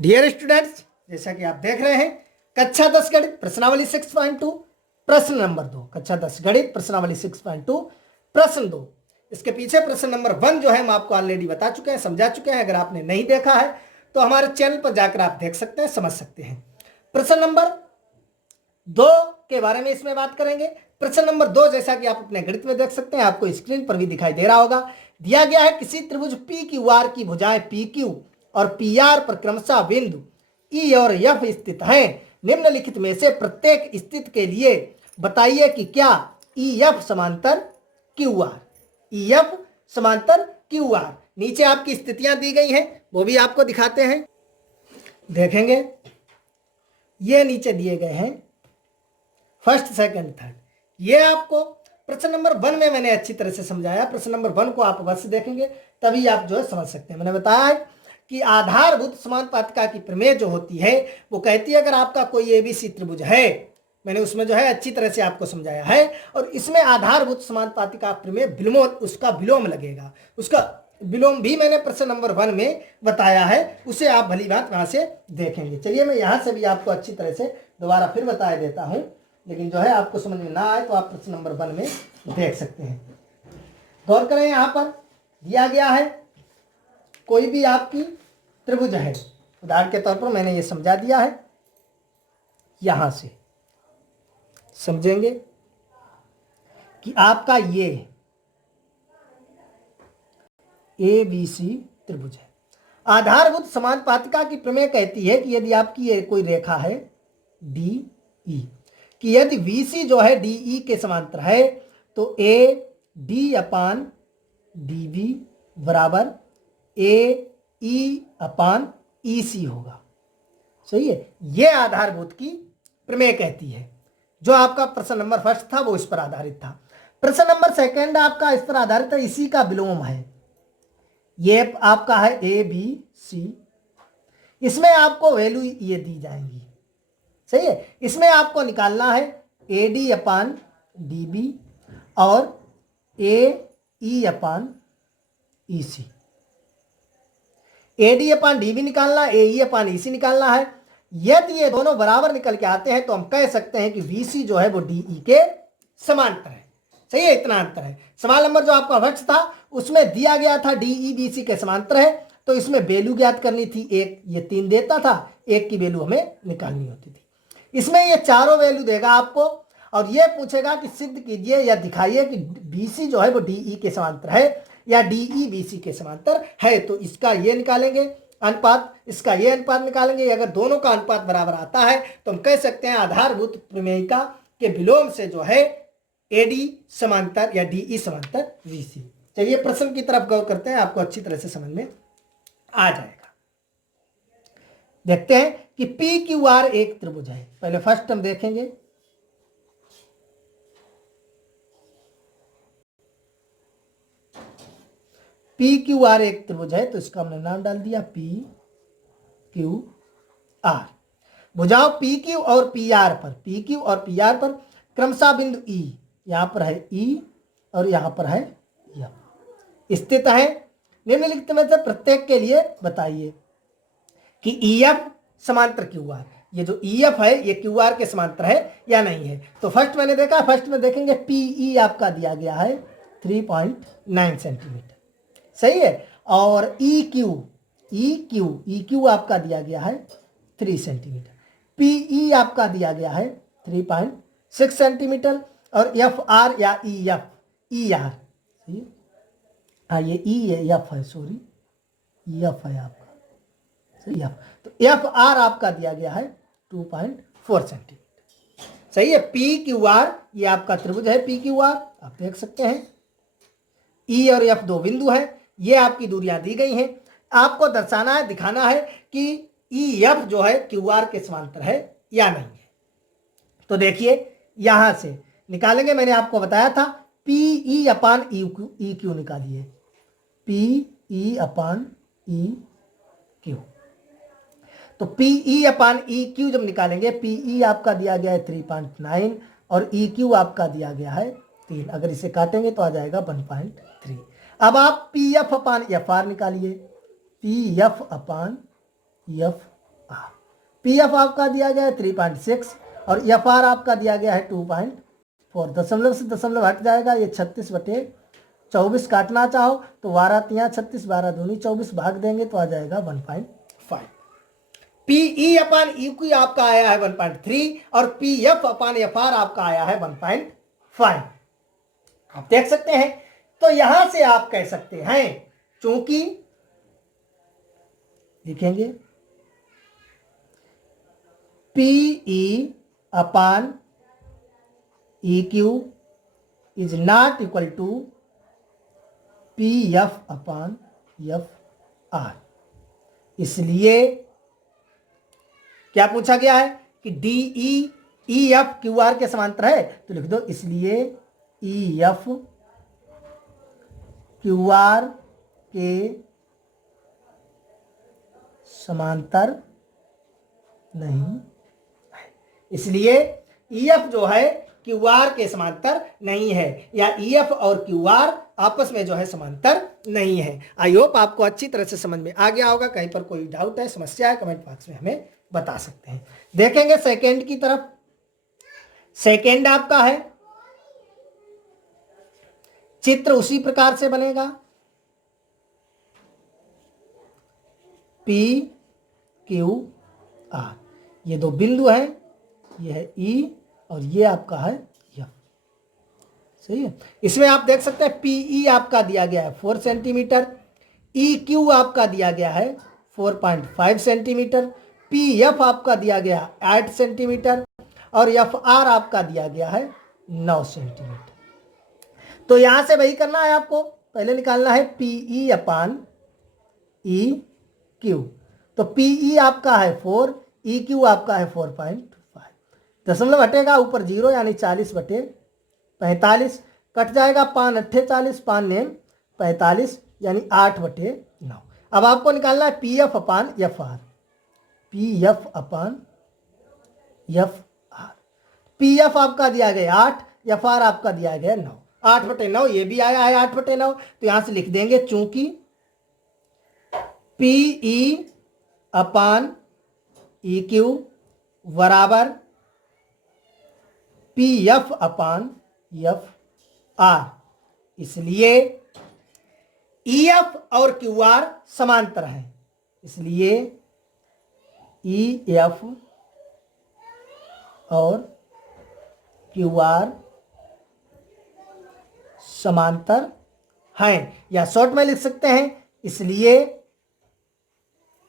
Dear students, जैसा कि आप देख रहे हैं कक्षा 10 गणित प्रश्नावली 6.2 प्रश्न नंबर 2। कक्षा 10 गणित प्रश्नावली 6.2 प्रश्न 2। इसके पीछे प्रश्न नंबर 1 जो है हम आपको ऑलरेडी बता चुके हैं, समझा चुके हैं। अगर आपने नहीं देखा है तो हमारे चैनल पर जाकर आप देख सकते हैं, समझ सकते हैं। प्रश्न नंबर 2 के बारे में इसमें बात करेंगे। प्रश्न नंबर 2 जैसा कि आप अपने गणित में देख सकते हैं, आपको स्क्रीन पर भी दिखाई दे रहा होगा। दिया गया है किसी त्रिभुज पी क्यू आर की भुजाएं पी क्यू और पी आर पर क्रमशः बिंदु ई और एफ स्थित हैं। निम्नलिखित में से प्रत्येक स्थिति के लिए बताइए कि क्या ई एफ समांतर क्यू आर, ई एफ समांतर क्यू आर। नीचे आपकी स्थितियां दी गई हैं, वो भी आपको दिखाते हैं, देखेंगे। ये नीचे दिए गए हैं फर्स्ट, सेकंड, थर्ड। ये आपको प्रश्न नंबर 1 में मैंने अच्छी तरह से समझाया। प्रश्न नंबर 1 को आप अवश्य देखेंगे, तभी आप जो है समझ सकते हैं। मैंने बताया है कि आधारभूत समानुपातिका की प्रमेय जो होती है वो कहती है अगर आपका कोई एबीसी त्रिभुज है, मैंने उसमें जो है अच्छी तरह से आपको समझाया है, और इसमें आधारभूत समानुपातिका प्रमेय विलोम, उसका विलोम लगेगा। उसका विलोम भी मैंने प्रश्न नंबर 1 में बताया है, उसे आप भली बात वहां से देखेंगे। चलिए मैं यहां से भी आपको अच्छी तरह से दोबारा फिर बता देता हूं, लेकिन जो है आपको समझ में ना आए तो आप प्रश्न नंबर 1 में देख सकते हैं। गौर करें, यहां पर दिया गया है कोई भी आपकी त्रिभुज है। उदाहरण के तौर पर मैंने ये समझा दिया है, यहां से समझेंगे कि आपका ये ए बी सी त्रिभुज है। आधारभूत समानुपातिका की प्रमेय कहती है कि यदि आपकी ये कोई रेखा है डी ई, कि यदि VC जो है DE के समांतर है तो AD अपान DB बराबर AE अपान EC होगा। सही है, यह आधारभूत की प्रमेय कहती है। जो आपका प्रश्न नंबर फर्स्ट था वो इस पर आधारित था। प्रश्न नंबर सेकंड आपका इस पर आधारित है, इसी का विलोम है। ये आपका है ABC, इसमें आपको वैल्यू ये दी जाएंगी। सही है, इसमें आपको निकालना है AD अपान DB और AE अपान EC। AD अपान DB निकालना है, AE अपान EC निकालना है। यदि ये दोनों बराबर निकल के आते हैं तो हम कह सकते हैं कि VC जो है वो DE के समांतर है। सही है, इतना अंतर है। सवाल नंबर जो आपका फर्स्ट था उसमें दिया गया था DE BC के समांतर है, तो इसमें वैल्यू ज्ञात करनी थी। एक ये 3 देता था, एक की वैल्यू हमें निकालनी होती थी। इसमें ये चारों वैल्यू देगा आपको और ये पूछेगा कि सिद्ध कीजिए या दिखाइए कि BC जो है वो DE के समांतर है या DE BC के समांतर है। तो इसका ये निकालेंगे अनुपात, इसका ये अनुपात निकालेंगे। अगर दोनों का अनुपात बराबर आता है तो हम कह सकते हैं आधारभूत प्रमेयिका के विलोम से जो है AD समांतर या DE समांतर VC। चलिए प्रश्न की तरफ गौर करते हैं, आपको अच्छी तरह से समझ में आ जाएगा। देखते हैं कि PQR एक त्रिभुज है। पहले फर्स्ट हम देखेंगे, PQR एक त्रिभुज है तो इसका हमने नाम डाल दिया PQR। भुजाओं PQ और PR पर, PQ और PR पर क्रमशः बिंदु E, यहां पर है E और यहां पर है F स्थित है। निम्नलिखित में से प्रत्येक के लिए बताइए कि EF समांतर QR। ये जो EF है ये QR के समांतर है या नहीं है। तो फर्स्ट मैंने देखा, फर्स्ट में देखेंगे PE आपका दिया गया है 3.9 सेंटीमीटर। सही है, और EQ आपका दिया गया है 3 सेंटीमीटर। PE आपका दिया गया है 3.6 सेंटीमीटर और FR या ER, हाँ ये E है, F है, सॉरी F है आपका, सही है। तो FR आपका दिया गया है 2.4 सेंटीमीटर। सही है, PQR ये आपका त्रिभुज है PQR, आप देख सकते हैं। E और F दो बिंदु है, ये आपकी दूरियां दी गई हैं। आपको दर्शाना है, दिखाना है कि EF जो है QR के समांतर है या नहीं है। तो देखिए यहां से निकालेंगे, मैंने आपको बताया था PE अपान EQ निकालिए, PE अपान EQ। तो PE अपान EQ जब निकालेंगे, PE आपका दिया गया है 3.9 और EQ आपका दिया गया है 3। अगर इसे काटेंगे तो आ जाएगा 1.3। अब आप PF अपान FR निकालिए, PF upon R. P F आपका दिया गया है 3.6 और एफ आर आपका दिया गया है 2.4। दशमलव से दशमलव हट जाएगा, ये 36/24 काटना चाहो तो 12 तिया 36, 12 दूनी 24 भाग देंगे तो आ जाएगा 1.5। पीई अपान यू की आपका आया है 1.3 और P F upon F are आपका आया है 1.5। आप देख सकते हैं। तो यहां से आप कह सकते हैं, चूंकि लिखेंगे PE upon E Q is not equal to P F upon F R. इसलिए क्या पूछा गया है कि D E F Q R के समांतर है, तो लिख दो इसलिए ई एफ क्यू आर के समांतर नहीं है। इसलिए ई एफ जो है क्यू आर के समांतर नहीं है, या ई एफ और क्यू आर आपस में जो है समांतर नहीं है। आई होप आपको अच्छी तरह से समझ में आ गया होगा। कहीं पर कोई डाउट है, समस्या है, कमेंट बॉक्स में हमें बता सकते हैं। देखेंगे सेकेंड की तरफ। सेकेंड आपका है, चित्र उसी प्रकार से बनेगा। पी क्यू आर, ये दो बिंदु हैं, ये है ई और ये आपका है एफ। सही है। इसमें आप देख सकते हैं पीई आपका दिया गया है 4 सेंटीमीटर, ई क्यू आपका दिया गया है 4.5 सेंटीमीटर, पी एफ आपका दिया गया 8 सेंटीमीटर और एफ आर आपका दिया गया है 9 सेंटीमीटर। तो यहां से वही करना है आपको, पहले निकालना है पीई अपान ई क्यू। तो पीई आपका है 4, ई क्यू आपका है 4.5। दशमलव हटेगा ऊपर 0 यानी 40/45 कट जाएगा। 5 अट्ठे 40, 5 नेम 45 यानी 8/9। अब आपको निकालना है P F upon F are. P F upon F are, P F आपका दिया गया 8, एफ आर आपका दिया गया 9। 8/9 ये भी आया है 8/9, तो यहां से लिख देंगे चूंकि पीई अपान ई क्यू बराबर P F upon F R, इसलिए ई एफ और क्यू आर समांतर हैं। इसलिए ई एफ और क्यू आर समांतर हैं, या शॉर्ट में लिख सकते हैं इसलिए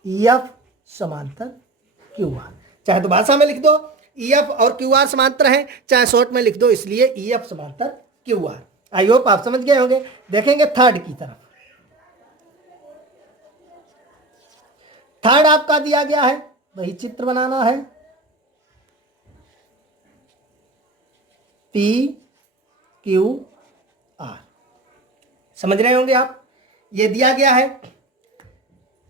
ई एफ समांतर क्यू आर। चाहे तो भाषा में लिख दो ई एफ और क्यू आर समांतर हैं, चाहे शॉर्ट में लिख दो इसलिए ई एफ समांतर क्यू आर। आई होप आप समझ गए होंगे। देखेंगे थर्ड की तरफ। थर्ड आपका दिया गया है, वही चित्र बनाना है। पी क्यू आर, समझ रहे होंगे आप। ये दिया गया है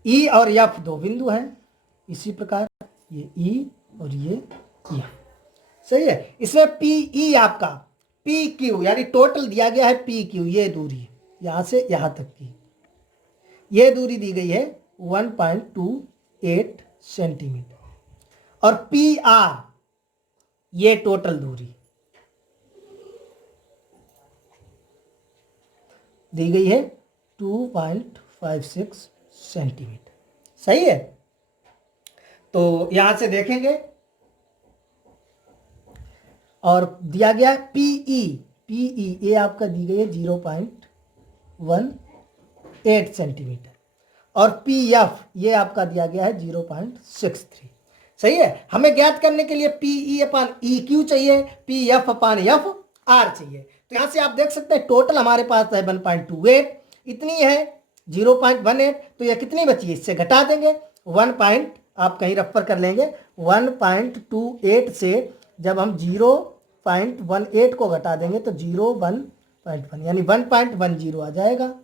ई और एफ दो बिंदु हैं, इसी प्रकार ये ई और ये एफ। सही है। इसमें पीई आपका पी क्यू यानी टोटल दिया गया है पी क्यू, ये दूरी यहां से यहां तक की ये दूरी दी गई है 1.28 सेंटीमीटर और पी आर ये टोटल दूरी दी गई है 2.56 सेंटीमीटर। सही है। तो यहां से देखेंगे और दिया गया पीई, पीई ये आपका दी गई है 0.18 सेंटीमीटर और पी एफ ये आपका दिया गया है 0.63। सही है। हमें ज्ञात करने के लिए पीई अपान ई क्यू चाहिए, P F upon F are चाहिए। तो यहां से आप देख सकते हैं टोटल हमारे पास है 1.28, इतनी है 0.18, तो यह कितनी बची, इससे घटा देंगे 1. आप कहीं रफर कर लेंगे 1.28 से जब हम 0.18 को घटा देंगे तो 0.1 यानी 1.10 आ जाएगा।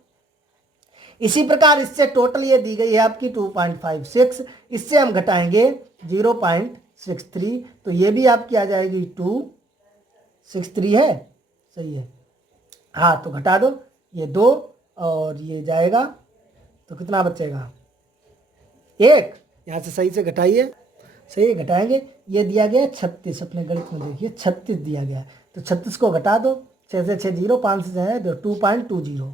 इसी प्रकार इससे टोटल ये दी गई है आपकी 2.56, इससे हम घटाएंगे 0.63 तो ये भी आपकी आ जाएगी 263 है। सही है। हाँ तो घटा दो ये 2 और ये जाएगा तो कितना बचेगा 1, यहाँ से सही से घटाइए, सही है, घटाएंगे। ये दिया गया 36, अपने गणित में देखिए 36 दिया गया, तो 36 को घटा दो, 6 से 6 0, 5 से 6 2.20।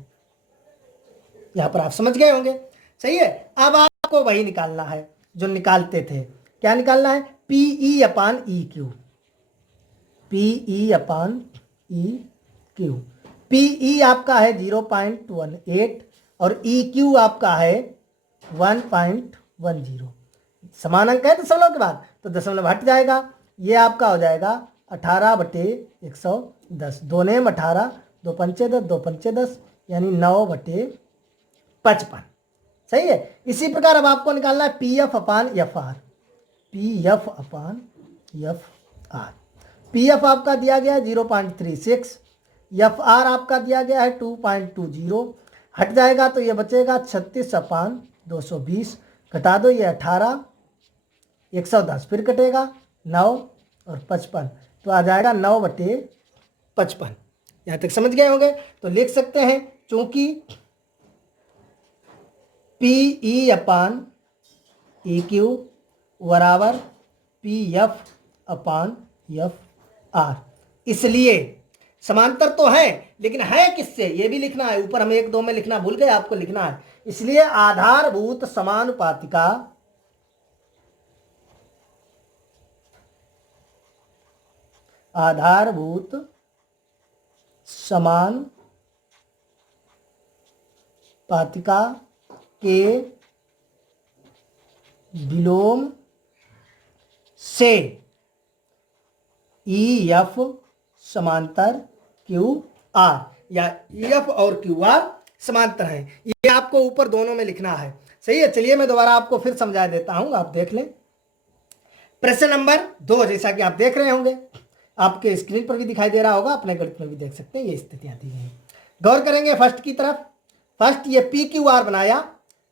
यहाँ पर आप समझ गए होंगे, सही है। अब आपको वही निकालना है जो निकालते थे। क्या निकालना है? PE upon EQ, PE upon EQ। PE आपका है 0.18 और EQ आपका है 1.10। समान अंक है दशमलव के बाद, तो दशमलव हट जाएगा। ये आपका हो जाएगा 18/110, 2 नेम 18, 2 पंचे 10, 2 पंचे 10, यानी 9/55। सही है। इसी प्रकार अब आपको निकालना है PF upon FR, PF upon FR। PF आपका दिया गया है 0.36, FR आपका दिया गया है 2.20, हट जाएगा तो ये बचेगा 36/220, घटा दो, ये 18, 110, फिर कटेगा 9 और 55, तो आ जाएगा 9/55। यहाँ तक समझ गए होंगे। तो लिख सकते हैं चूंकि PE अपान EQ बराबर PF अपान FR, इसलिए समांतर तो है, लेकिन है किससे ये भी लिखना है। ऊपर हम 1 2 में लिखना भूल गए, आपको लिखना है। इसलिए आधारभूत समानुपातिका के विलोम से EF समांतर QR, या EF और QR समांतर है। ये आपको ऊपर दोनों में लिखना है। सही है। चलिए मैं दोबारा आपको फिर समझा देता हूं, आप देख लें। प्रश्न नंबर 2, जैसा कि आप देख रहे होंगे, आपके स्क्रीन पर भी दिखाई दे रहा होगा, अपने गणित में भी देख सकते हैं, ये स्थितियां दी गई। गौर करेंगे फर्स्ट की तरफ। फर्स्ट ये PQR बनाया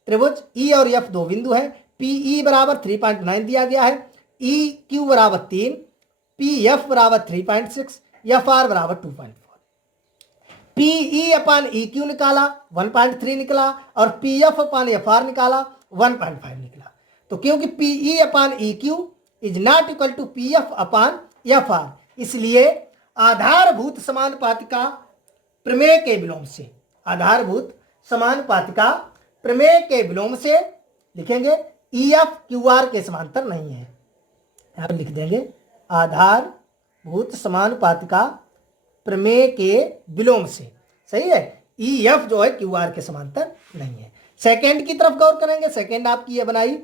त्रिभुज, E और F 2 बिंदु है। PE बराबर 3.9 दिया गया है, EQ बराबर 3, PF बराबर 3.6, FR बराबर 2.4। PE अपान EQ निकाला 1.3 निकला, और PF अपान FR निकाला 1.5 निकला। तो क्योंकि PE upon EQ is not equal to PF upon FR, इसलिए आधारभूत समानुपातिका प्रमेय के विलोम से, आधारभूत समानुपातिका प्रमेय के विलोम से लिखेंगे EF QR के समांतर नहीं है। यहां पर लिख देंगे आधारभूत समानुपातिका प्रमेय के विलोम से। सही है। EF जो है QR के समांतर नहीं है। सेकंड की तरफ गौर करेंगे। सेकंड आपकी ये बनाई,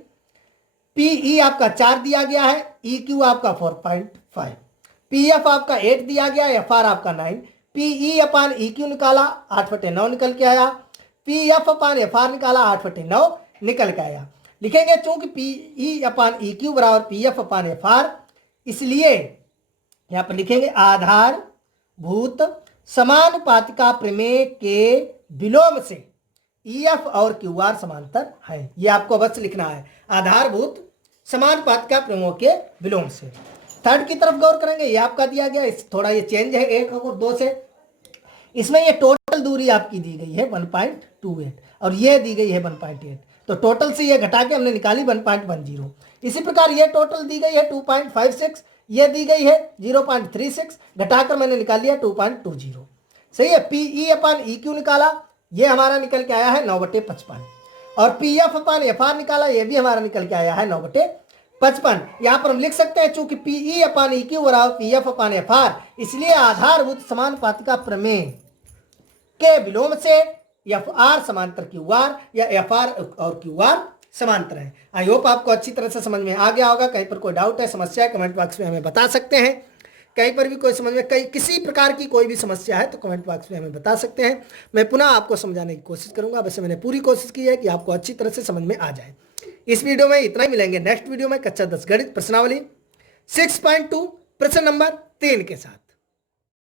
PE आपका 4 दिया गया है, EQ आपका 4.5, PF आपका 8 दिया गया, FR आपका 9। PE अपान EQ निकाला 8/9 निकल के आया, PF अपान FR निकाला 8/9 निकल के आया। लिखेंगे चूंकि PE अपान EQ बराबर PF अपान FR, इसलिए यहां पर लिखेंगे आधारभूत समानुपातिका प्रमेय के विलोम से EF और QR समांतर है। ये आपको अवश्य लिखना है, आधारभूत समानुपातिका प्रमेयों के विलोम से। थर्ड की तरफ गौर करेंगे। ये आपका दिया गया, थोड़ा ये चेंज है 1 और 2 से। इसमें ये टोटल दूरी आपकी दी गई है 1.28 और ये दी गई है 1.8, तो टोटल से ये घटा के हमने निकाली 1.10। इसी प्रकार ये टोटल दी गई है 2.56, ये दी गई है 0.36, घटाकर मैंने निकाल लिया 2.20। सही है। PE अपान EQ निकाला, ये हमारा निकल के आया है 9/55, और PF अपान FR निकाला, ये भी हमारा निकल के आया है 9/55। यहां पर हम लिख सकते हैं चूंकि PE अपान EQ बराबर PF अपान FR, इसलिए आधारभूत समानुपातिका प्रमेय के विलोम से FR समांतर QR या FR और QR समांतर है। आई होप आपको अच्छी तरह से समझ में आ गया होगा। कहीं पर कोई डाउट है, समस्या है, कमेंट बॉक्स में हमें बता सकते हैं। कहीं पर भी कोई समझ में किसी प्रकार की कोई भी समस्या है तो कमेंट बॉक्स में हमें बता सकते हैं। मैं पुनः आपको समझाने की कोशिश करूंगा। वैसे मैंने पूरी कोशिश की है कि आपको अच्छी तरह से समझ में आ जाए। इस वीडियो में इतना ही, मिलेंगे नेक्स्ट वीडियो में कक्षा 10 गणित प्रश्नावली 6.2 प्रश्न नंबर 3 के साथ।